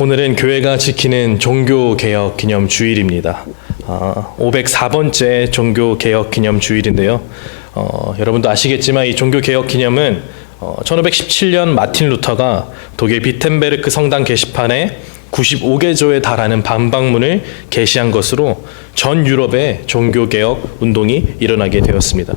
오늘은 교회가 지키는 종교개혁 기념 주일입니다. 504번째 종교개혁 기념 주일인데요. 여러분도 아시겠지만 이 종교개혁 기념은 1517년 마틴 루터가 독일 비텐베르크 성당 게시판에 95개조에 달하는 반박문을 게시한 것으로 전 유럽에 종교개혁 운동이 일어나게 되었습니다.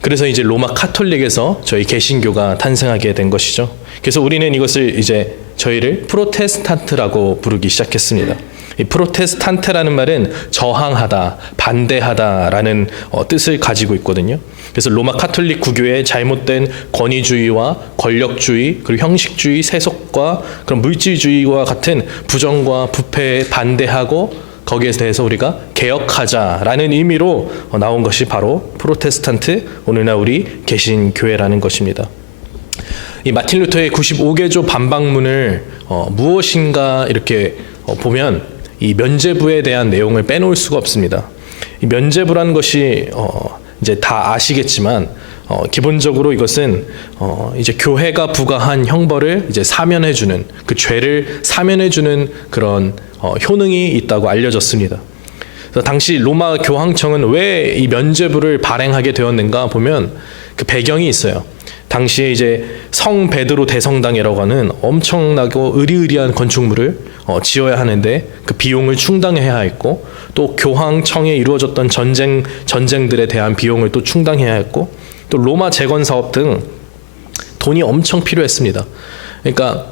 그래서 이제 로마 카톨릭에서 저희 개신교가 탄생하게 된 것이죠. 그래서 우리는 이것을 이제 저희를 프로테스탄트라고 부르기 시작했습니다. 이 프로테스탄트라는 말은 저항하다, 반대하다라는 뜻을 가지고 있거든요. 그래서 로마 카톨릭 구교의 잘못된 권위주의와 권력주의, 그리고 형식주의, 세속과 그런 물질주의와 같은 부정과 부패에 반대하고 거기에 대해서 우리가 개혁하자라는 의미로 나온 것이 바로 프로테스탄트, 오늘날 우리 개신교회라는 것입니다. 이 마틴 루터의 95개조 반박문을 무엇인가 이렇게 보면 이 면죄부에 대한 내용을 빼놓을 수가 없습니다. 이 면죄부라는 것이 이제 다 아시겠지만 기본적으로 이것은 이제 교회가 부과한 형벌을 이제 사면해주는, 그 죄를 사면해주는 그런 효능이 있다고 알려졌습니다. 그래서 당시 로마 교황청은 왜 이 면죄부를 발행하게 되었는가 보면 그 배경이 있어요. 당시에 이제 성 베드로 대성당이라고 하는 엄청나고 으리으리한 건축물을 지어야 하는데 그 비용을 충당해야 했고, 또 교황청에 이루어졌던 전쟁들에 대한 비용을 또 충당해야 했고, 또 로마 재건 사업 등 돈이 엄청 필요했습니다. 그러니까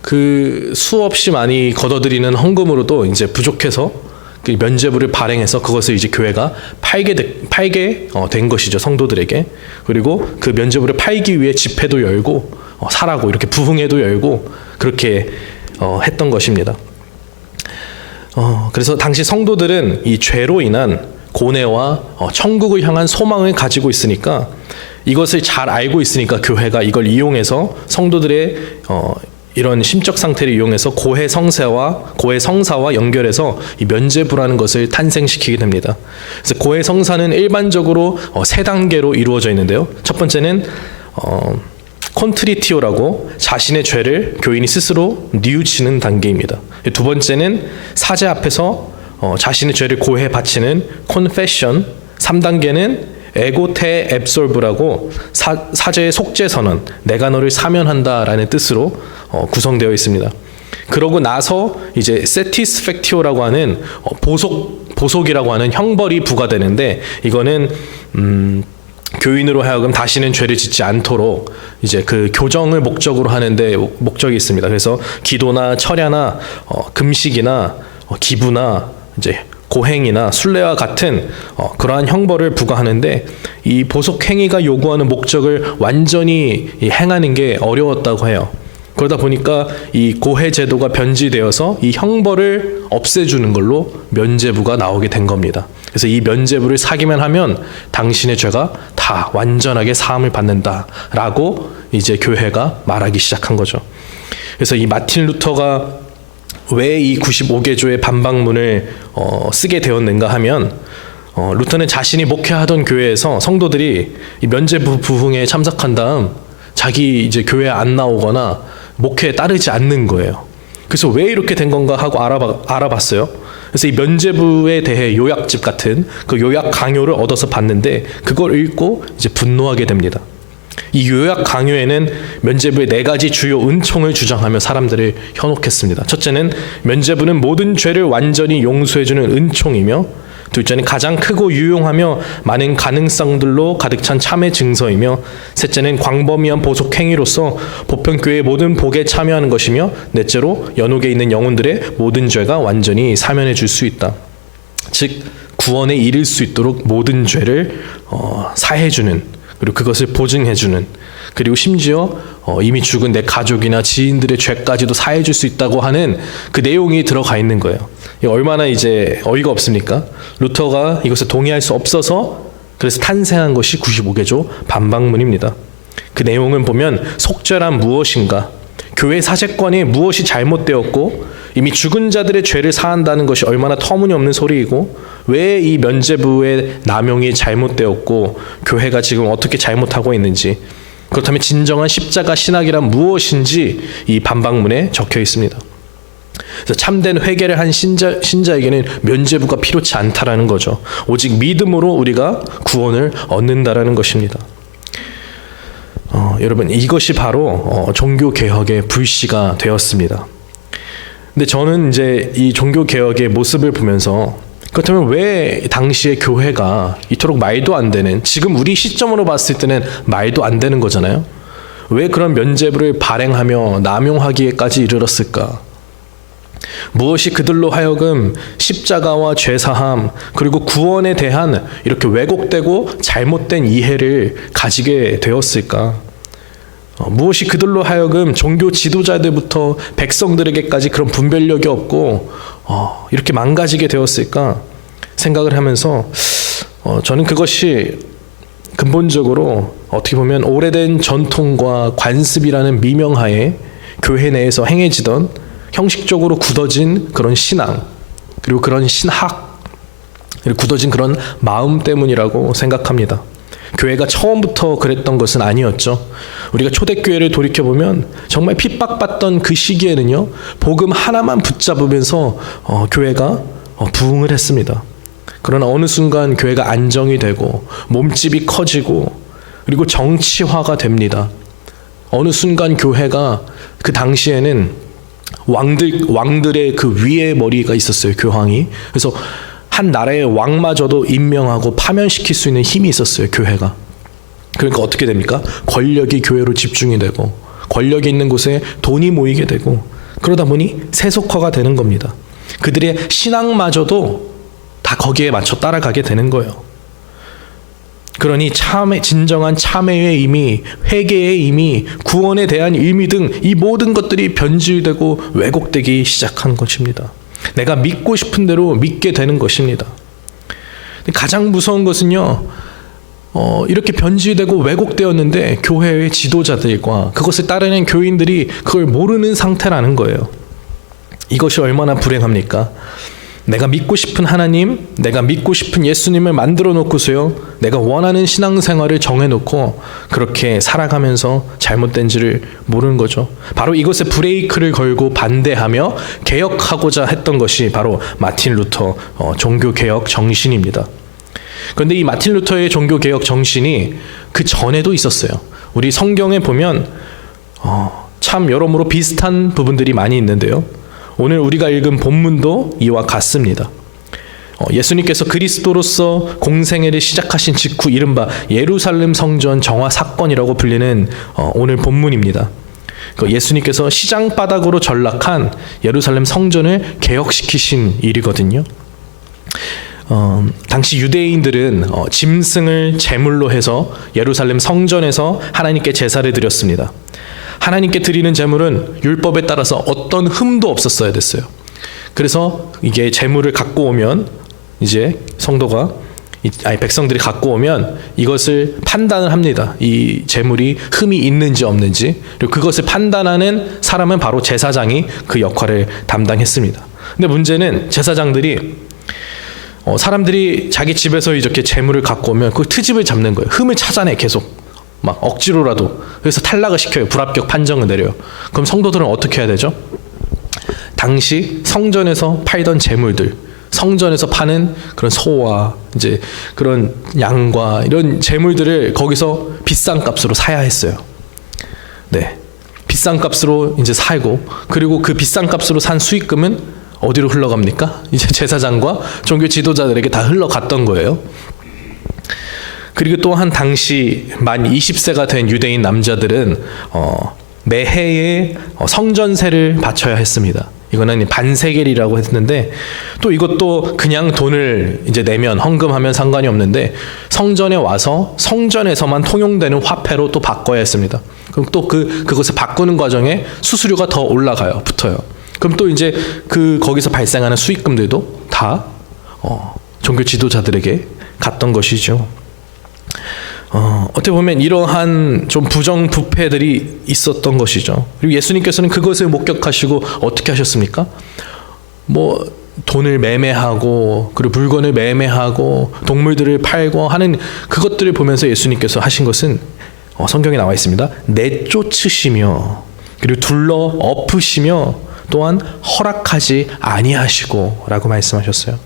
그 수없이 많이 걷어들이는 헌금으로도 이제 부족해서 그 면죄부를 발행해서 그것을 이제 교회가 팔게 된 것이죠, 성도들에게. 그리고 그 면죄부를 팔기 위해 집회도 열고 사라고 이렇게 부흥회도 열고 그렇게 했던 것입니다. 그래서 당시 성도들은 이 죄로 인한 고뇌와 천국을 향한 소망을 가지고 있으니까, 이것을 잘 알고 있으니까 교회가 이걸 이용해서 성도들의 이런 심적 상태를 이용해서 고해 성사와 연결해서 이 면죄부라는 것을 탄생시키게 됩니다. 그래서 고해 성사는 일반적으로 세 단계로 이루어져 있는데요. 첫 번째는 콘트리티오라고 자신의 죄를 교인이 스스로 뉘우치는 단계입니다. 두 번째는 사제 앞에서 자신의 죄를 고해 바치는 콘페션, 3단계는 에고테 앱솔브라고 사제의 속죄 선언, 내가 너를 사면한다라는 뜻으로 구성되어 있습니다. 그러고 나서 이제 세티스팩티오라고 하는 보속이라고 하는 형벌이 부과되는데, 이거는 교인으로 하여금 다시는 죄를 짓지 않도록 이제 그 교정을 목적으로 하는데 목적이 있습니다. 그래서 기도나 철야나 금식이나 기부나 이제 고행이나 순례와 같은 그러한 형벌을 부과하는데, 이 보속 행위가 요구하는 목적을 완전히 행하는 게 어려웠다고 해요. 그러다 보니까 이 고해 제도가 변질되어서 이 형벌을 없애주는 걸로 면죄부가 나오게 된 겁니다. 그래서 이 면죄부를 사기만 하면 당신의 죄가 다 완전하게 사함을 받는다라고 이제 교회가 말하기 시작한 거죠. 그래서 이 마틴 루터가 왜 이 95개조의 반박문을 쓰게 되었는가 하면, 루터는 자신이 목회하던 교회에서 성도들이 이 면죄부 부흥에 참석한 다음 자기 이제 교회에 안 나오거나 목회에 따르지 않는 거예요. 그래서 왜 이렇게 된 건가 하고 알아봤어요. 그래서 이 면죄부에 대해 요약집 같은 그 요약 강요를 얻어서 봤는데, 그걸 읽고 이제 분노하게 됩니다. 이 요약 강요에는 면죄부의 4가지 주요 은총을 주장하며 사람들을 현혹했습니다. 첫째는 면죄부는 모든 죄를 완전히 용서해주는 은총이며, 둘째는 가장 크고 유용하며 많은 가능성들로 가득 찬 참의 증서이며, 셋째는 광범위한 보속 행위로서 보편교회의 모든 복에 참여하는 것이며, 넷째로 연옥에 있는 영혼들의 모든 죄가 완전히 사면해 줄 수 있다. 즉 구원에 이를 수 있도록 모든 죄를 사해주는, 그리고 그것을 보증해주는, 그리고 심지어 이미 죽은 내 가족이나 지인들의 죄까지도 사해줄 수 있다고 하는 그 내용이 들어가 있는 거예요. 얼마나 이제 어이가 없습니까? 루터가 이것을 동의할 수 없어서 그래서 탄생한 것이 95개조 반박문입니다. 그 내용을 보면 속죄란 무엇인가, 교회 사제권이 무엇이 잘못되었고 이미 죽은 자들의 죄를 사한다는 것이 얼마나 터무니없는 소리이고, 왜 이 면죄부의 남용이 잘못되었고 교회가 지금 어떻게 잘못하고 있는지, 그렇다면 진정한 십자가 신학이란 무엇인지 이 반박문에 적혀 있습니다. 그래서 참된 회개를 한 신자에게는 면죄부가 필요치 않다라는 거죠. 오직 믿음으로 우리가 구원을 얻는다라는 것입니다. 여러분, 이것이 바로 종교개혁의 불씨가 되었습니다. 근데 저는 이제 이 종교개혁의 모습을 보면서, 그렇다면 왜 당시의 교회가 이토록 말도 안 되는, 지금 우리 시점으로 봤을 때는 말도 안 되는 거잖아요. 왜 그런 면죄부를 발행하며 남용하기에까지 이르렀을까? 무엇이 그들로 하여금 십자가와 죄사함 그리고 구원에 대한 이렇게 왜곡되고 잘못된 이해를 가지게 되었을까? 무엇이 그들로 하여금 종교 지도자들부터 백성들에게까지 그런 분별력이 없고 이렇게 망가지게 되었을까 생각을 하면서 저는 그것이 근본적으로 어떻게 보면 오래된 전통과 관습이라는 미명하에 교회 내에서 행해지던 형식적으로 굳어진 그런 신앙, 그리고 그런 신학, 그리고 굳어진 그런 마음 때문이라고 생각합니다. 교회가 처음부터 그랬던 것은 아니었죠. 우리가 초대교회를 돌이켜보면 정말 핍박받던 그 시기에는요, 복음 하나만 붙잡으면서 교회가 부흥을 했습니다. 그러나 어느 순간 교회가 안정이 되고 몸집이 커지고 그리고 정치화가 됩니다. 어느 순간 교회가, 그 당시에는 왕들의 그 위에 머리가 있었어요, 교황이. 그래서 한 나라의 왕마저도 임명하고 파면시킬 수 있는 힘이 있었어요, 교회가. 그러니까 어떻게 됩니까? 권력이 교회로 집중이 되고 권력이 있는 곳에 돈이 모이게 되고, 그러다 보니 세속화가 되는 겁니다. 그들의 신앙마저도 다 거기에 맞춰 따라가게 되는 거예요. 그러니 진정한 참회의 의미, 회개의 의미, 구원에 대한 의미 등 이 모든 것들이 변질되고 왜곡되기 시작한 것입니다. 내가 믿고 싶은 대로 믿게 되는 것입니다. 가장 무서운 것은요, 이렇게 변질되고 왜곡되었는데 교회의 지도자들과 그것을 따르는 교인들이 그걸 모르는 상태라는 거예요. 이것이 얼마나 불행합니까? 내가 믿고 싶은 하나님, 내가 믿고 싶은 예수님을 만들어 놓고서요, 내가 원하는 신앙생활을 정해놓고 그렇게 살아가면서 잘못된지를 모르는 거죠. 바로 이것에 브레이크를 걸고 반대하며 개혁하고자 했던 것이 바로 마틴 루터 종교개혁 정신입니다. 그런데 이 마틴 루터의 종교개혁 정신이 그 전에도 있었어요. 우리 성경에 보면 참 여러모로 비슷한 부분들이 많이 있는데요, 오늘 우리가 읽은 본문도 이와 같습니다. 예수님께서 그리스도로서 공생애를 시작하신 직후 이른바 예루살렘 성전 정화 사건이라고 불리는 오늘 본문입니다. 예수님께서 시장 바닥으로 전락한 예루살렘 성전을 개혁시키신 일이거든요. 당시 유대인들은 짐승을 제물로 해서 예루살렘 성전에서 하나님께 제사를 드렸습니다. 하나님께 드리는 제물은 율법에 따라서 어떤 흠도 없었어야 됐어요. 그래서 이게 제물을 갖고 오면 이제 백성들이 갖고 오면 이것을 판단을 합니다. 이 제물이 흠이 있는지 없는지. 그리고 그것을 판단하는 사람은 바로 제사장이 그 역할을 담당했습니다. 근데 문제는 제사장들이 사람들이 자기 집에서 이렇게 제물을 갖고 오면 그 트집을 잡는 거예요. 흠을 찾아내, 계속. 막 억지로라도. 그래서 탈락을 시켜요. 불합격 판정을 내려요. 그럼 성도들은 어떻게 해야 되죠? 당시 성전에서 팔던 제물들, 성전에서 파는 그런 소와 이제 그런 양과 이런 제물들을 거기서 비싼 값으로 사야 했어요. 네, 비싼 값으로 이제 사고, 그리고 그 비싼 값으로 산 수익금은 어디로 흘러갑니까? 이제 제사장과 종교 지도자들에게 다 흘러갔던 거예요. 그리고 또한 당시 만 20세가 된 유대인 남자들은 매해에 성전세를 바쳐야 했습니다. 이거는 반세겔이라고 했는데, 또 이것도 그냥 돈을 이제 내면 헌금하면 상관이 없는데 성전에 와서 성전에서만 통용되는 화폐로 또 바꿔야 했습니다. 그럼 또 그것을 바꾸는 과정에 수수료가 더 올라가요, 붙어요. 그럼 또 이제 거기서 발생하는 수익금들도 다 종교 지도자들에게 갔던 것이죠. 어떻게 보면 이러한 좀 부정부패들이 있었던 것이죠. 그리고 예수님께서는 그것을 목격하시고 어떻게 하셨습니까? 돈을 매매하고 그리고 물건을 매매하고 동물들을 팔고 하는 그것들을 보면서 예수님께서 하신 것은 성경에 나와 있습니다. 내쫓으시며 그리고 둘러 엎으시며 또한 허락하지 아니하시고 라고 말씀하셨어요.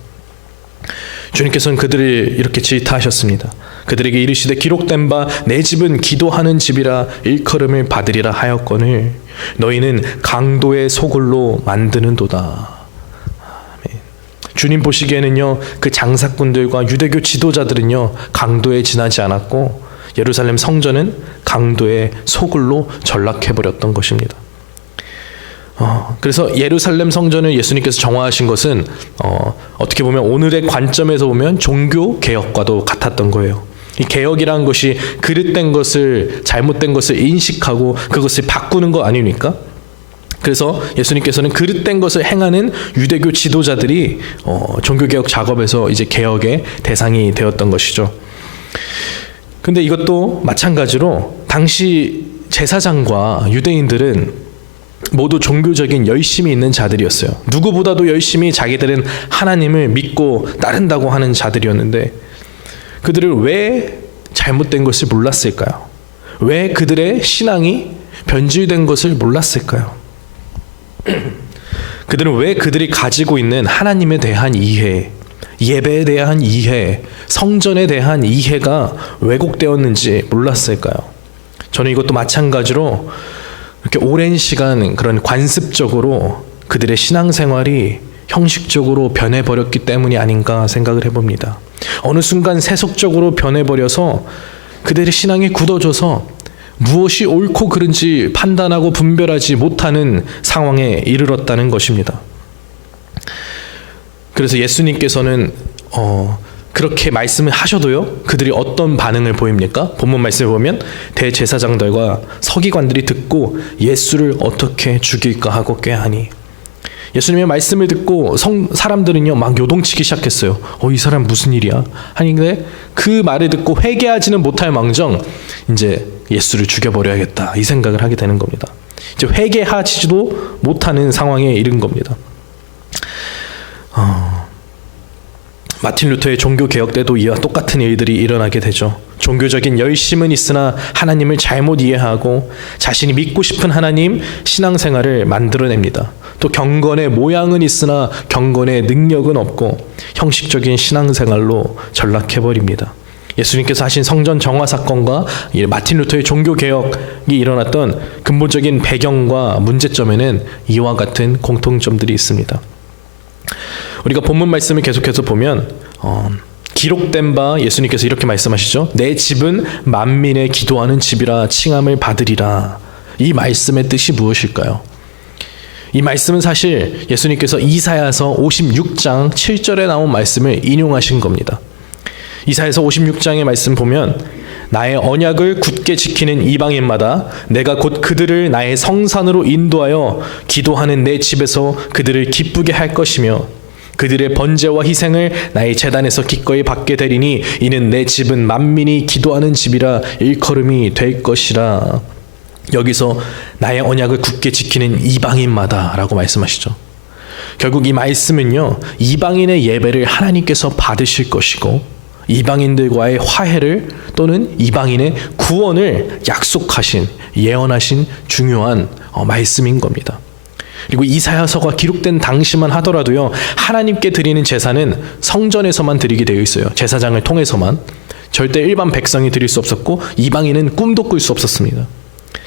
주님께서는 그들을 이렇게 질타하셨습니다. 그들에게 이르시되 기록된 바 내 집은 기도하는 집이라 일컬음을 받으리라 하였거늘 너희는 강도의 소굴로 만드는도다. 아멘. 주님 보시기에는요, 그 장사꾼들과 유대교 지도자들은요 강도에 지나지 않았고 예루살렘 성전은 강도의 소굴로 전락해버렸던 것입니다. 그래서 예루살렘 성전을 예수님께서 정화하신 것은 어떻게 보면 오늘의 관점에서 보면 종교 개혁과도 같았던 거예요. 이 개혁이라는 것이 그릇된 것을, 잘못된 것을 인식하고 그것을 바꾸는 거 아닙니까? 그래서 예수님께서는 그릇된 것을 행하는 유대교 지도자들이 종교개혁 작업에서 이제 개혁의 대상이 되었던 것이죠. 근데 이것도 마찬가지로 당시 제사장과 유대인들은 모두 종교적인 열심이 있는 자들이었어요. 누구보다도 열심히 자기들은 하나님을 믿고 따른다고 하는 자들이었는데 그들을 왜 잘못된 것을 몰랐을까요? 왜 그들의 신앙이 변질된 것을 몰랐을까요? 그들은 왜 그들이 가지고 있는 하나님에 대한 이해, 예배에 대한 이해, 성전에 대한 이해가 왜곡되었는지 몰랐을까요? 저는 이것도 마찬가지로 이렇게 오랜 시간 그런 관습적으로 그들의 신앙생활이 형식적으로 변해버렸기 때문이 아닌가 생각을 해봅니다. 어느 순간 세속적으로 변해버려서 그들의 신앙이 굳어져서 무엇이 옳고 그른지 판단하고 분별하지 못하는 상황에 이르렀다는 것입니다. 그래서 예수님께서는 그렇게 말씀을 하셔도요, 그들이 어떤 반응을 보입니까? 본문 말씀을 보면 대제사장들과 서기관들이 듣고 예수를 어떻게 죽일까 하고 꾀하니, 예수님의 말씀을 듣고 사람들은요 막 요동치기 시작했어요. 이 사람 무슨 일이야? 하는데 그 말을 듣고 회개하지는 못할 망정 이제 예수를 죽여버려야겠다 이 생각을 하게 되는 겁니다. 이제 회개하지도 못하는 상황에 이른 겁니다. 마틴 루터의 종교개혁 때도 이와 똑같은 일들이 일어나게 되죠. 종교적인 열심은 있으나 하나님을 잘못 이해하고 자신이 믿고 싶은 하나님 신앙생활을 만들어냅니다. 또 경건의 모양은 있으나 경건의 능력은 없고 형식적인 신앙생활로 전락해버립니다. 예수님께서 하신 성전 정화 사건과 마틴 루터의 종교개혁이 일어났던 근본적인 배경과 문제점에는 이와 같은 공통점들이 있습니다. 우리가 본문 말씀을 계속해서 보면 기록된 바 예수님께서 이렇게 말씀하시죠. 내 집은 만민의 기도하는 집이라 칭함을 받으리라. 이 말씀의 뜻이 무엇일까요? 이 말씀은 사실 예수님께서 이사야서 56장 7절에 나온 말씀을 인용하신 겁니다. 이사야서 56장의 말씀 보면 나의 언약을 굳게 지키는 이방인마다 내가 곧 그들을 나의 성산으로 인도하여 기도하는 내 집에서 그들을 기쁘게 할 것이며 그들의 번제와 희생을 나의 제단에서 기꺼이 받게 되리니 이는 내 집은 만민이 기도하는 집이라 일컬음이 될 것이라. 여기서 나의 언약을 굳게 지키는 이방인마다 라고 말씀하시죠. 결국 이 말씀은요, 이방인의 예배를 하나님께서 받으실 것이고 이방인들과의 화해를 또는 이방인의 구원을 약속하신, 예언하신 중요한 말씀인 겁니다. 그리고 이사야서가 기록된 당시만 하더라도요, 하나님께 드리는 제사는 성전에서만 드리게 되어 있어요. 제사장을 통해서만. 절대 일반 백성이 드릴 수 없었고 이방인은 꿈도 꿀 수 없었습니다.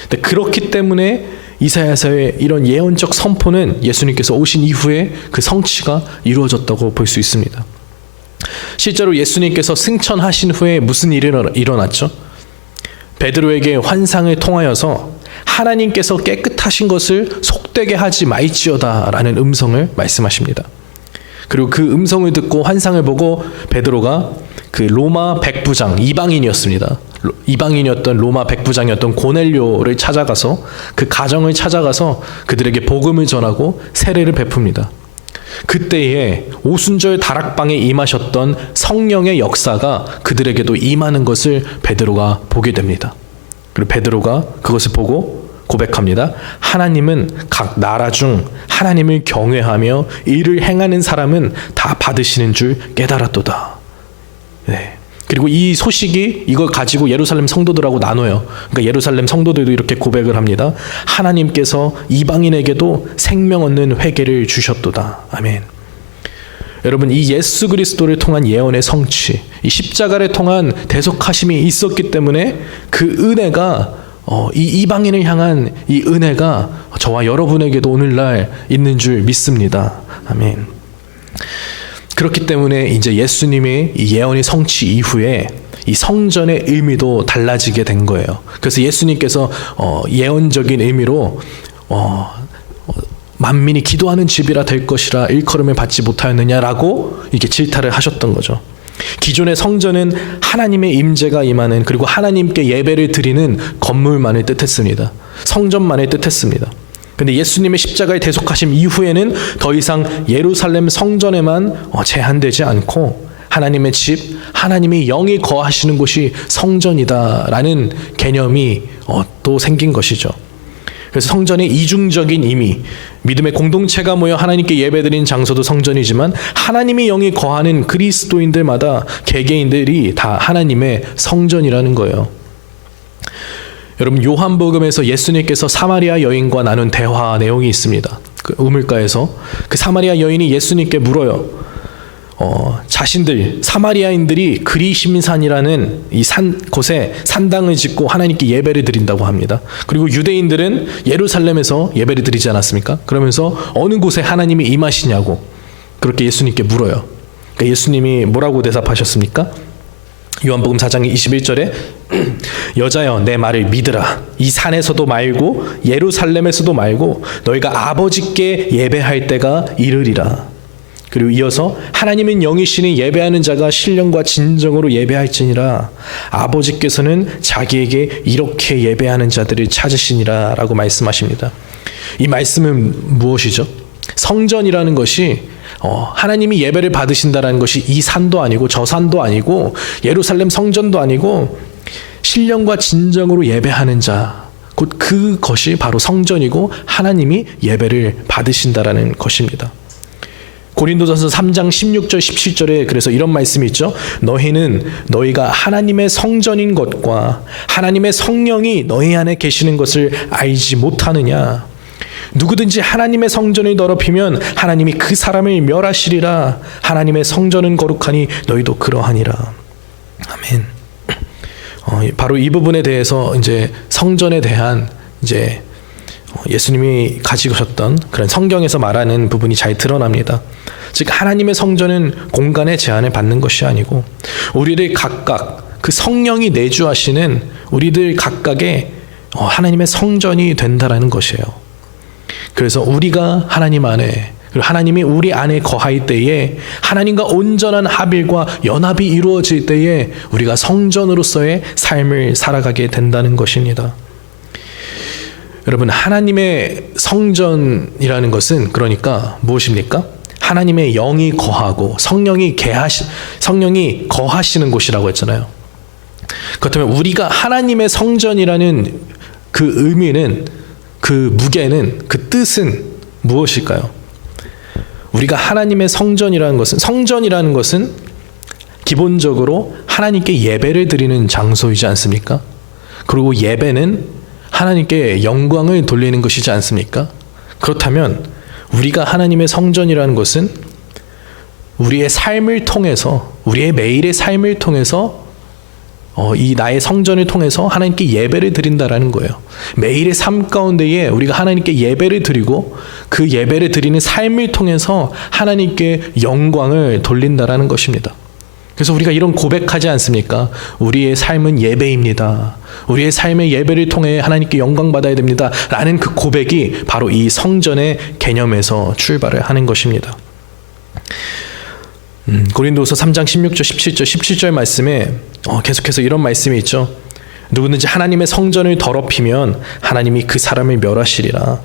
근데 그렇기 때문에 이사야서의 이런 예언적 선포는 예수님께서 오신 이후에 그 성취가 이루어졌다고 볼 수 있습니다. 실제로 예수님께서 승천하신 후에 무슨 일이 일어났죠? 베드로에게 환상을 통하여서 하나님께서 깨끗하신 것을 속되게 하지 마이지어다 라는 음성을 말씀하십니다. 그리고 그 음성을 듣고 환상을 보고 베드로가 그 로마 백부장, 이방인이었습니다. 이방인이었던 로마 백부장이었던 고넬료를 찾아가서 그 가정을 찾아가서 그들에게 복음을 전하고 세례를 베풉니다. 그때에 오순절 다락방에 임하셨던 성령의 역사가 그들에게도 임하는 것을 베드로가 보게 됩니다. 그리고 베드로가 그것을 보고 고백합니다. 하나님은 각 나라 중 하나님을 경외하며 일을 행하는 사람은 다 받으시는 줄 깨달았도다. 네. 그리고 이 소식이 이걸 가지고 예루살렘 성도들하고 나눠요. 그러니까 예루살렘 성도들도 이렇게 고백을 합니다. 하나님께서 이방인에게도 생명 얻는 회개를 주셨도다. 아멘. 여러분, 이 예수 그리스도를 통한 예언의 성취, 이 십자가를 통한 대속하심이 있었기 때문에 그 은혜가 이 이방인을 향한 이 은혜가 저와 여러분에게도 오늘날 있는 줄 믿습니다. 아멘. 그렇기 때문에 이제 예수님의 이 예언의 성취 이후에 이 성전의 의미도 달라지게 된 거예요. 그래서 예수님께서 예언적인 의미로 만민이 기도하는 집이라 될 것이라 일컬음을 받지 못하였느냐라고 이렇게 질타를 하셨던 거죠. 기존의 성전은 하나님의 임재가 임하는, 그리고 하나님께 예배를 드리는 건물만을 뜻했습니다. 성전만을 뜻했습니다. 근데 예수님의 십자가의 대속하심 이후에는 더 이상 예루살렘 성전에만 제한되지 않고 하나님의 집, 하나님의 영이 거하시는 곳이 성전이다라는 개념이 또 생긴 것이죠. 그래서 성전의 이중적인 의미, 믿음의 공동체가 모여 하나님께 예배드린 장소도 성전이지만 하나님의 영이 거하는 그리스도인들마다 개개인들이 다 하나님의 성전이라는 거예요. 여러분, 요한복음에서 예수님께서 사마리아 여인과 나눈 대화 내용이 있습니다. 그 우물가에서 그 사마리아 여인이 예수님께 물어요. 자신들 사마리아인들이 그리심산이라는 이 곳에 산당을 짓고 하나님께 예배를 드린다고 합니다. 그리고 유대인들은 예루살렘에서 예배를 드리지 않았습니까? 그러면서 어느 곳에 하나님이 임하시냐고 그렇게 예수님께 물어요. 그러니까 예수님이 뭐라고 대답하셨습니까? 요한복음 4장 21절에 여자여 내 말을 믿으라. 이 산에서도 말고 예루살렘에서도 말고 너희가 아버지께 예배할 때가 이르리라. 그리고 이어서 하나님은 영이시니 예배하는 자가 신령과 진정으로 예배할지니라. 아버지께서는 자기에게 이렇게 예배하는 자들을 찾으시니라 라고 말씀하십니다. 이 말씀은 무엇이죠? 성전이라는 것이 하나님이 예배를 받으신다는 것이 이 산도 아니고 저 산도 아니고 예루살렘 성전도 아니고 신령과 진정으로 예배하는 자, 곧 그것이 바로 성전이고 하나님이 예배를 받으신다라는 것입니다. 고린도전서 3장 16절 17절에 그래서 이런 말씀이 있죠. 너희는 너희가 하나님의 성전인 것과 하나님의 성령이 너희 안에 계시는 것을 알지 못하느냐. 누구든지 하나님의 성전을 더럽히면 하나님이 그 사람을 멸하시리라. 하나님의 성전은 거룩하니 너희도 그러하니라. 아멘. 바로 이 부분에 대해서 이제 성전에 대한 이제 예수님이 가지고 오셨던 그런 성경에서 말하는 부분이 잘 드러납니다. 즉 하나님의 성전은 공간의 제한을 받는 것이 아니고 우리를 각각 그 성령이 내주하시는 우리들 각각의 하나님의 성전이 된다라는 것이에요. 그래서 우리가 하나님 안에, 그리고 하나님이 우리 안에 거할 때에 하나님과 온전한 합일과 연합이 이루어질 때에 우리가 성전으로서의 삶을 살아가게 된다는 것입니다. 여러분, 하나님의 성전이라는 것은 그러니까 무엇입니까? 하나님의 영이 거하고 성령이 거하시는 곳이라고 했잖아요. 그렇다면 우리가 하나님의 성전이라는 그 의미는, 그 무게는, 그 뜻은 무엇일까요? 우리가 하나님의 성전이라는 것은 기본적으로 하나님께 예배를 드리는 장소이지 않습니까? 그리고 예배는 하나님께 영광을 돌리는 것이지 않습니까? 그렇다면 우리가 하나님의 성전이라는 것은 우리의 삶을 통해서, 우리의 매일의 삶을 통해서 이 나의 성전을 통해서 하나님께 예배를 드린다라는 거예요. 매일의 삶 가운데에 우리가 하나님께 예배를 드리고 그 예배를 드리는 삶을 통해서 하나님께 영광을 돌린다라는 것입니다. 그래서 우리가 이런 고백하지 않습니까? 우리의 삶은 예배입니다. 우리의 삶의 예배를 통해 하나님께 영광 받아야 됩니다. 라는 그 고백이 바로 이 성전의 개념에서 출발을 하는 것입니다. 고린도후서 3장 16절 17절 말씀에 계속해서 이런 말씀이 있죠. 누구든지 하나님의 성전을 더럽히면 하나님이 그 사람을 멸하시리라.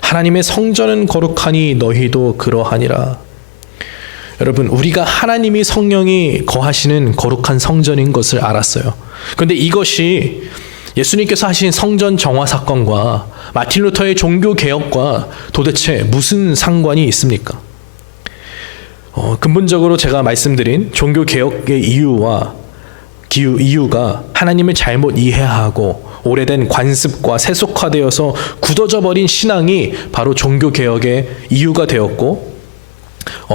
하나님의 성전은 거룩하니 너희도 그러하니라. 여러분, 우리가 하나님이 성령이 거하시는 거룩한 성전인 것을 알았어요. 그런데 이것이 예수님께서 하신 성전 정화 사건과 마틴 루터의 종교 개혁과 도대체 무슨 상관이 있습니까? 근본적으로 제가 말씀드린 종교 개혁의 이유와 이유가 하나님을 잘못 이해하고 오래된 관습과 세속화되어서 굳어져 버린 신앙이 바로 종교개혁의 이유가 되었고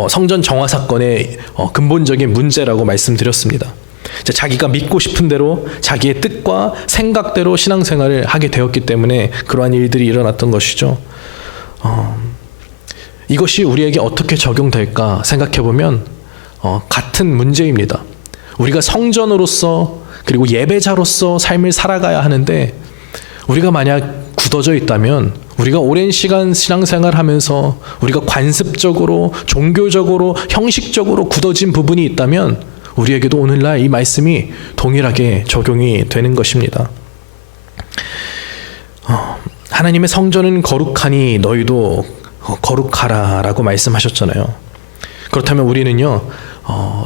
성전 정화 사건의 근본적인 문제라고 말씀드렸습니다. 자기가 믿고 싶은 대로 자기의 뜻과 생각대로 신앙생활을 하게 되었기 때문에 그러한 일들이 일어났던 것이죠. 이것이 우리에게 어떻게 적용될까 생각해보면 같은 문제입니다. 우리가 성전으로서 그리고 예배자로서 삶을 살아가야 하는데 우리가 만약 굳어져 있다면 우리가 오랜 시간 신앙생활 하면서 우리가 관습적으로 종교적으로 형식적으로 굳어진 부분이 있다면 우리에게도 오늘날 이 말씀이 동일하게 적용이 되는 것입니다. 하나님의 성전은 거룩하니 너희도 거룩하라 라고 말씀하셨잖아요. 그렇다면 우리는요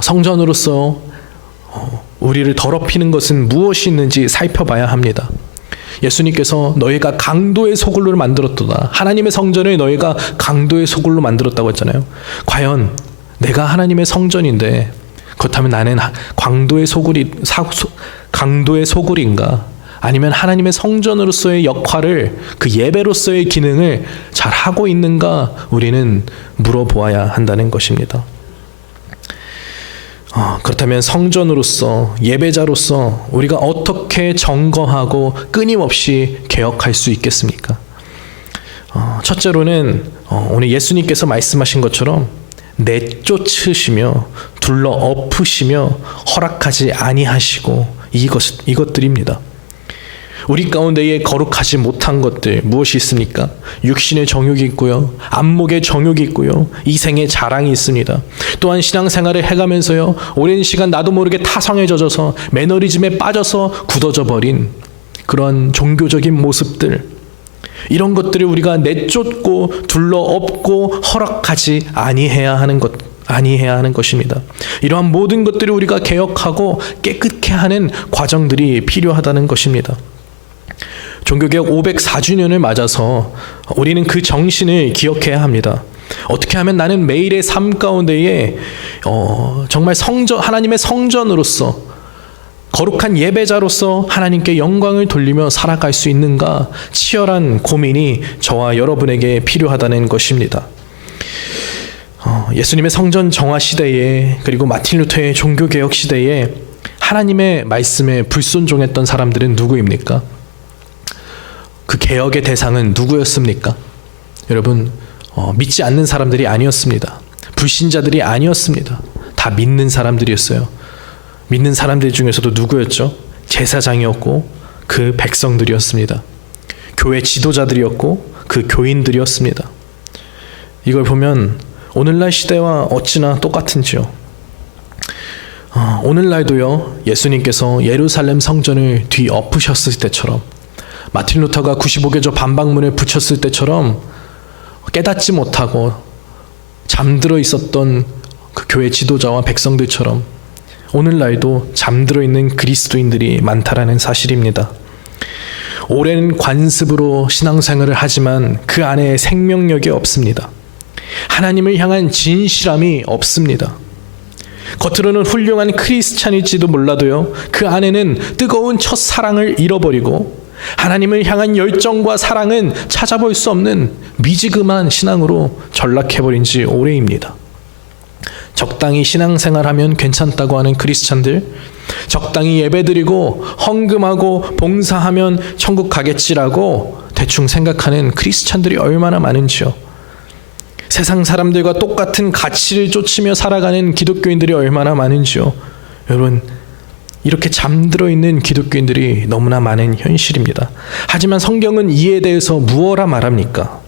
성전으로서 우리를 더럽히는 것은 무엇이 있는지 살펴봐야 합니다. 예수님께서 너희가 강도의 소굴로 만들었도다. 하나님의 성전을 너희가 강도의 소굴로 만들었다고 했잖아요. 과연 내가 하나님의 성전인데 그렇다면 나는 강도의 소굴인가? 아니면 하나님의 성전으로서의 역할을 그 예배로서의 기능을 잘 하고 있는가? 우리는 물어보아야 한다는 것입니다. 그렇다면 성전으로서 예배자로서 우리가 어떻게 점검하고 끊임없이 개혁할 수 있겠습니까? 첫째로는 오늘 예수님께서 말씀하신 것처럼 내쫓으시며 둘러 엎으시며 허락하지 아니하시고 이것들입니다. 우리 가운데에 거룩하지 못한 것들 무엇이 있습니까? 육신의 정욕이 있고요, 안목의 정욕이 있고요, 이생의 자랑이 있습니다. 또한 신앙생활을 해가면서요 오랜 시간 나도 모르게 타성에 젖어서 매너리즘에 빠져서 굳어져 버린 그런 종교적인 모습들, 이런 것들을 우리가 내쫓고 둘러엎고 허락하지 아니해야 하는 것입니다. 이러한 모든 것들을 우리가 개혁하고 깨끗게 하는 과정들이 필요하다는 것입니다. 종교개혁 504주년을 맞아서 우리는 그 정신을 기억해야 합니다. 어떻게 하면 나는 매일의 삶 가운데에 정말 하나님의 성전으로서 거룩한 예배자로서 하나님께 영광을 돌리며 살아갈 수 있는가, 치열한 고민이 저와 여러분에게 필요하다는 것입니다. 예수님의 성전 정화 시대에 그리고 마틴 루터의 종교개혁 시대에 하나님의 말씀에 불순종했던 사람들은 누구입니까? 그 개혁의 대상은 누구였습니까? 여러분, 믿지 않는 사람들이 아니었습니다. 불신자들이 아니었습니다. 다 믿는 사람들이었어요. 믿는 사람들 중에서도 누구였죠? 제사장이었고 그 백성들이었습니다. 교회 지도자들이었고 그 교인들이었습니다. 이걸 보면 오늘날 시대와 어찌나 똑같은지요. 오늘날도요 예수님께서 예루살렘 성전을 뒤엎으셨을 때처럼, 마틴 루터가 95개조 반박문을 붙였을 때처럼 깨닫지 못하고 잠들어 있었던 그 교회 지도자와 백성들처럼 오늘날도 잠들어 있는 그리스도인들이 많다라는 사실입니다. 오랜 관습으로 신앙생활을 하지만 그 안에 생명력이 없습니다. 하나님을 향한 진실함이 없습니다. 겉으로는 훌륭한 크리스찬일지도 몰라도요 그 안에는 뜨거운 첫사랑을 잃어버리고 하나님을 향한 열정과 사랑은 찾아볼 수 없는 미지근한 신앙으로 전락해버린 지 오래입니다. 적당히 신앙생활하면 괜찮다고 하는 크리스찬들, 적당히 예배드리고 헌금하고 봉사하면 천국 가겠지라고 대충 생각하는 크리스찬들이 얼마나 많은지요. 세상 사람들과 똑같은 가치를 쫓으며 살아가는 기독교인들이 얼마나 많은지요. 여러분, 이렇게 잠들어 있는 기독교인들이 너무나 많은 현실입니다. 하지만 성경은 이에 대해서 무엇라 말합니까?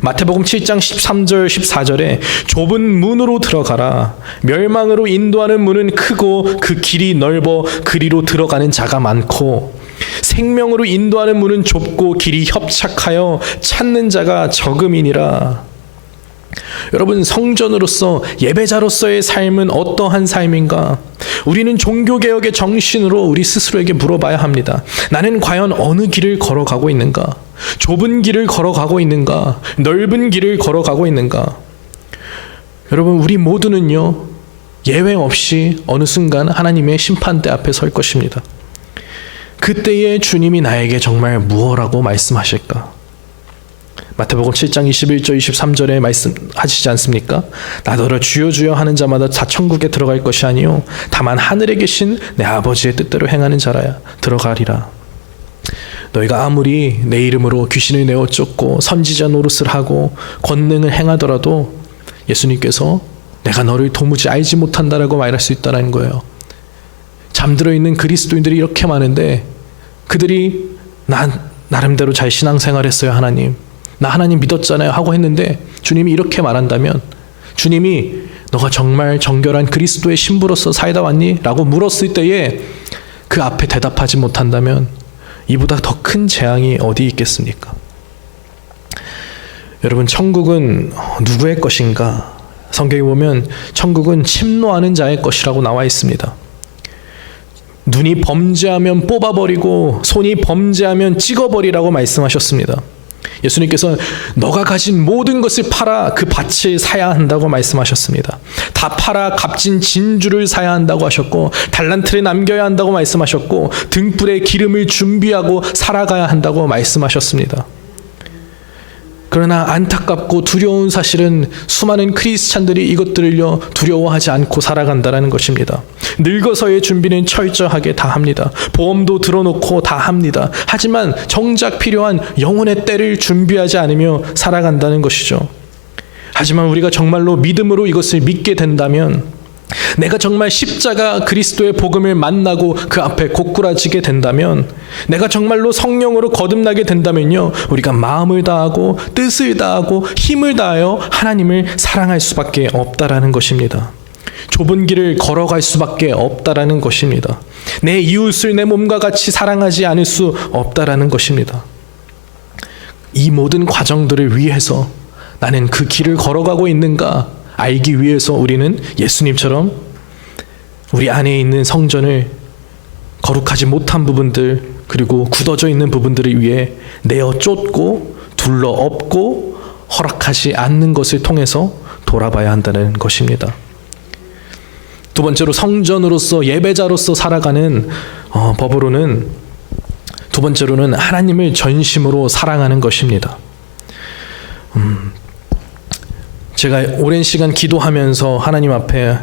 마태복음 7장 13절 14절에 좁은 문으로 들어가라. 멸망으로 인도하는 문은 크고 그 길이 넓어 그리로 들어가는 자가 많고 생명으로 인도하는 문은 좁고 길이 협착하여 찾는 자가 적음이니라. 여러분, 성전으로서 예배자로서의 삶은 어떠한 삶인가? 우리는 종교개혁의 정신으로 우리 스스로에게 물어봐야 합니다. 나는 과연 어느 길을 걸어가고 있는가? 좁은 길을 걸어가고 있는가? 넓은 길을 걸어가고 있는가? 여러분, 우리 모두는요 예외 없이 어느 순간 하나님의 심판대 앞에 설 것입니다. 그때에 주님이 나에게 정말 무엇라고 말씀하실까? 마태복음 7장 21절 23절에 말씀하시지 않습니까? 나더러 주여 주여 하는 자마다 다 천국에 들어갈 것이 아니요 다만 하늘에 계신 내 아버지의 뜻대로 행하는 자라야 들어가리라. 너희가 아무리 내 이름으로 귀신을 내어 쫓고 선지자 노릇을 하고 권능을 행하더라도 예수님께서 내가 너를 도무지 알지 못한다라고 말할 수 있다는 거예요. 잠들어 있는 그리스도인들이 이렇게 많은데 그들이 나름대로 잘 신앙생활했어요. 하나님, 나 하나님 믿었잖아요 하고 했는데 주님이 이렇게 말한다면, 주님이 너가 정말 정결한 그리스도의 신부로서 살다 왔니? 라고 물었을 때에 그 앞에 대답하지 못한다면 이보다 더 큰 재앙이 어디 있겠습니까? 여러분, 천국은 누구의 것인가? 성경에 보면 천국은 침노하는 자의 것이라고 나와 있습니다. 눈이 범죄하면 뽑아버리고 손이 범죄하면 찍어버리라고 말씀하셨습니다. 예수님께서 너가 가진 모든 것을 팔아 그 밭을 사야 한다고 말씀하셨습니다. 다 팔아 값진 진주를 사야 한다고 하셨고, 달란트를 남겨야 한다고 말씀하셨고, 등불에 기름을 준비하고 살아가야 한다고 말씀하셨습니다. 그러나 안타깝고 두려운 사실은 수많은 크리스찬들이 이것들을요 두려워하지 않고 살아간다는 것입니다. 늙어서의 준비는 철저하게 다 합니다. 보험도 들어놓고 다 합니다. 하지만 정작 필요한 영혼의 때를 준비하지 않으며 살아간다는 것이죠. 하지만 우리가 정말로 믿음으로 이것을 믿게 된다면, 내가 정말 십자가 그리스도의 복음을 만나고 그 앞에 고꾸라지게 된다면, 내가 정말로 성령으로 거듭나게 된다면요, 우리가 마음을 다하고 뜻을 다하고 힘을 다하여 하나님을 사랑할 수밖에 없다라는 것입니다. 좁은 길을 걸어갈 수밖에 없다라는 것입니다. 내 이웃을 내 몸과 같이 사랑하지 않을 수 없다라는 것입니다. 이 모든 과정들을 위해서 나는 그 길을 걸어가고 있는가 알기 위해서 우리는 예수님처럼 우리 안에 있는 성전을 거룩하지 못한 부분들, 그리고 굳어져 있는 부분들을 위해 내어 쫓고 둘러 엎고 허락하지 않는 것을 통해서 돌아봐야 한다는 것입니다. 두 번째로, 성전으로서 예배자로서 살아가는 법으로는, 두 번째로는 하나님을 전심으로 사랑하는 것입니다. 제가 오랜 시간 기도하면서 하나님 앞에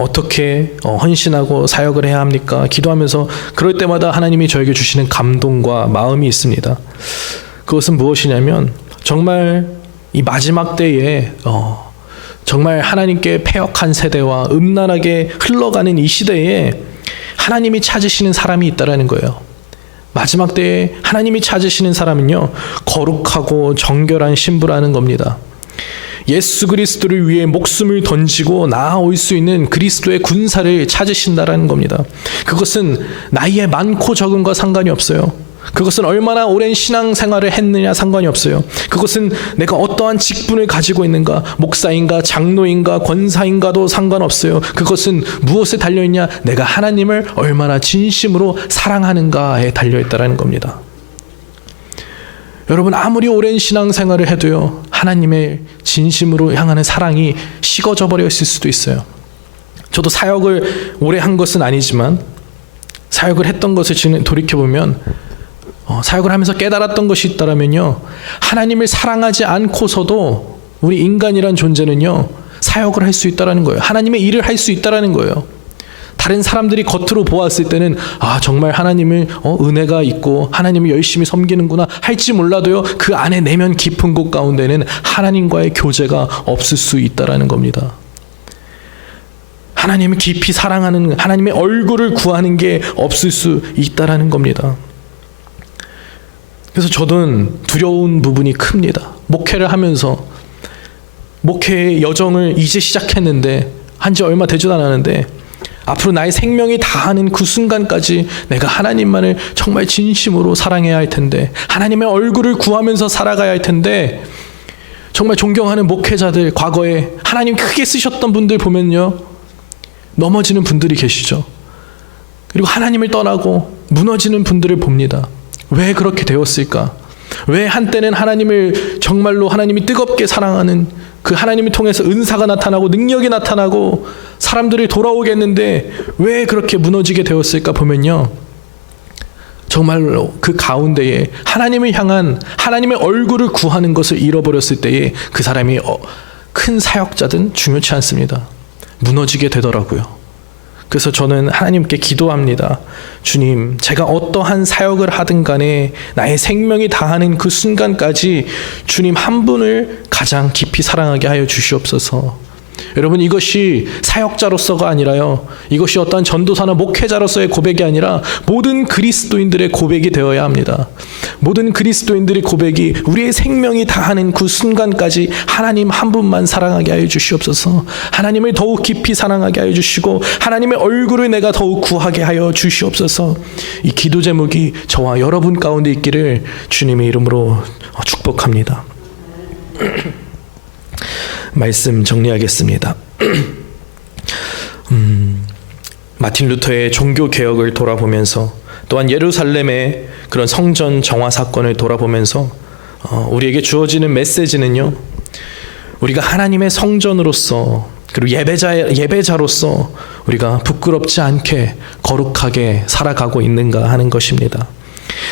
어떻게 헌신하고 사역을 해야 합니까? 기도하면서 그럴 때마다 하나님이 저에게 주시는 감동과 마음이 있습니다. 그것은 무엇이냐면, 정말 이 마지막 때에 정말 하나님께 패역한 세대와 음란하게 흘러가는 이 시대에 하나님이 찾으시는 사람이 있다라는 거예요. 마지막 때에 하나님이 찾으시는 사람은요, 거룩하고 정결한 신부라는 겁니다. 예수 그리스도를 위해 목숨을 던지고 나아올 수 있는 그리스도의 군사를 찾으신다라는 겁니다. 그것은 나이의 많고 적음과 상관이 없어요. 그것은 얼마나 오랜 신앙생활을 했느냐 상관이 없어요. 그것은 내가 어떠한 직분을 가지고 있는가, 목사인가 장로인가 권사인가도 상관없어요. 그것은 무엇에 달려있냐, 내가 하나님을 얼마나 진심으로 사랑하는가에 달려있다는 겁니다. 여러분, 아무리 오랜 신앙생활을 해도요, 하나님의 진심으로 향하는 사랑이 식어져 버려 있을 수도 있어요. 저도 사역을 오래 한 것은 아니지만 사역을 했던 것을 지금 돌이켜보면 사역을 하면서 깨달았던 것이 있다라면요, 하나님을 사랑하지 않고서도 우리 인간이란 존재는요 사역을 할 수 있다라는 거예요. 하나님의 일을 할 수 있다라는 거예요. 다른 사람들이 겉으로 보았을 때는 정말 하나님을 은혜가 있고 하나님을 열심히 섬기는구나 할지 몰라도요, 그 안에 내면 깊은 곳 가운데는 하나님과의 교제가 없을 수 있다라는 겁니다. 하나님을 깊이 사랑하는, 하나님의 얼굴을 구하는 게 없을 수 있다라는 겁니다. 그래서 저는 두려운 부분이 큽니다. 목회를 하면서, 목회의 여정을 이제 시작했는데, 한지 얼마 되지도 않았는데, 앞으로 나의 생명이 다하는 그 순간까지 내가 하나님만을 정말 진심으로 사랑해야 할 텐데, 하나님의 얼굴을 구하면서 살아가야 할 텐데, 정말 존경하는 목회자들, 과거에 하나님 크게 쓰셨던 분들 보면요, 넘어지는 분들이 계시죠. 그리고 하나님을 떠나고 무너지는 분들을 봅니다. 왜 그렇게 되었을까? 왜 한때는 하나님을 정말로 하나님이 뜨겁게 사랑하는 그 하나님을 통해서 은사가 나타나고 능력이 나타나고 사람들이 돌아오게 했는데 왜 그렇게 무너지게 되었을까 보면요, 정말로 그 가운데에 하나님을 향한 하나님의 얼굴을 구하는 것을 잃어버렸을 때에 그 사람이 큰 사역자든 중요치 않습니다. 무너지게 되더라고요. 그래서 저는 하나님께 기도합니다. 주님, 제가 어떠한 사역을 하든 간에 나의 생명이 다하는 그 순간까지 주님 한 분을 가장 깊이 사랑하게 하여 주시옵소서. 여러분, 이것이 사역자로서가 아니라요, 이것이 어떠한 전도사나 목회자로서의 고백이 아니라 모든 그리스도인들의 고백이 되어야 합니다. 모든 그리스도인들의 고백이 우리의 생명이 다하는 그 순간까지 하나님 한 분만 사랑하게 하여 주시옵소서. 하나님을 더욱 깊이 사랑하게 하여 주시고 하나님의 얼굴을 내가 더욱 구하게 하여 주시옵소서. 이 기도 제목이 저와 여러분 가운데 있기를 주님의 이름으로 축복합니다. 말씀 정리하겠습니다. 마틴 루터의 종교 개혁을 돌아보면서 또한 예루살렘의 그런 성전 정화 사건을 돌아보면서 우리에게 주어지는 메시지는요, 우리가 하나님의 성전으로서 그리고 예배자로서 우리가 부끄럽지 않게 거룩하게 살아가고 있는가 하는 것입니다.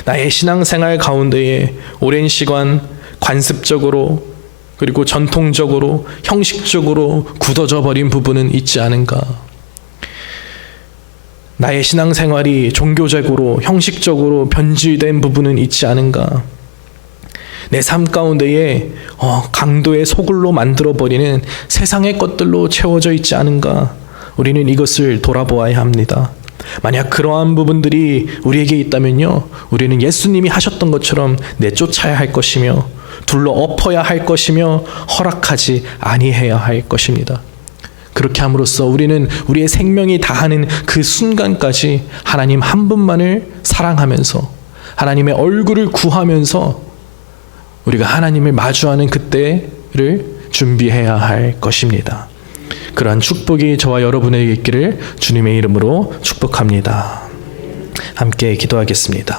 나의 신앙생활 가운데에 오랜 시간 관습적으로 그리고 전통적으로 형식적으로 굳어져 버린 부분은 있지 않은가? 나의 신앙생활이 종교적으로 형식적으로 변질된 부분은 있지 않은가? 내 삶 가운데에 강도의 소굴로 만들어버리는 세상의 것들로 채워져 있지 않은가? 우리는 이것을 돌아보아야 합니다. 만약 그러한 부분들이 우리에게 있다면요, 우리는 예수님이 하셨던 것처럼 내쫓아야 할 것이며 둘러 엎어야 할 것이며 허락하지 아니해야 할 것입니다. 그렇게 함으로써 우리는 우리의 생명이 다하는 그 순간까지 하나님 한 분만을 사랑하면서 하나님의 얼굴을 구하면서 우리가 하나님을 마주하는 그때를 준비해야 할 것입니다. 그러한 축복이 저와 여러분에게 있기를 주님의 이름으로 축복합니다. 함께 기도하겠습니다.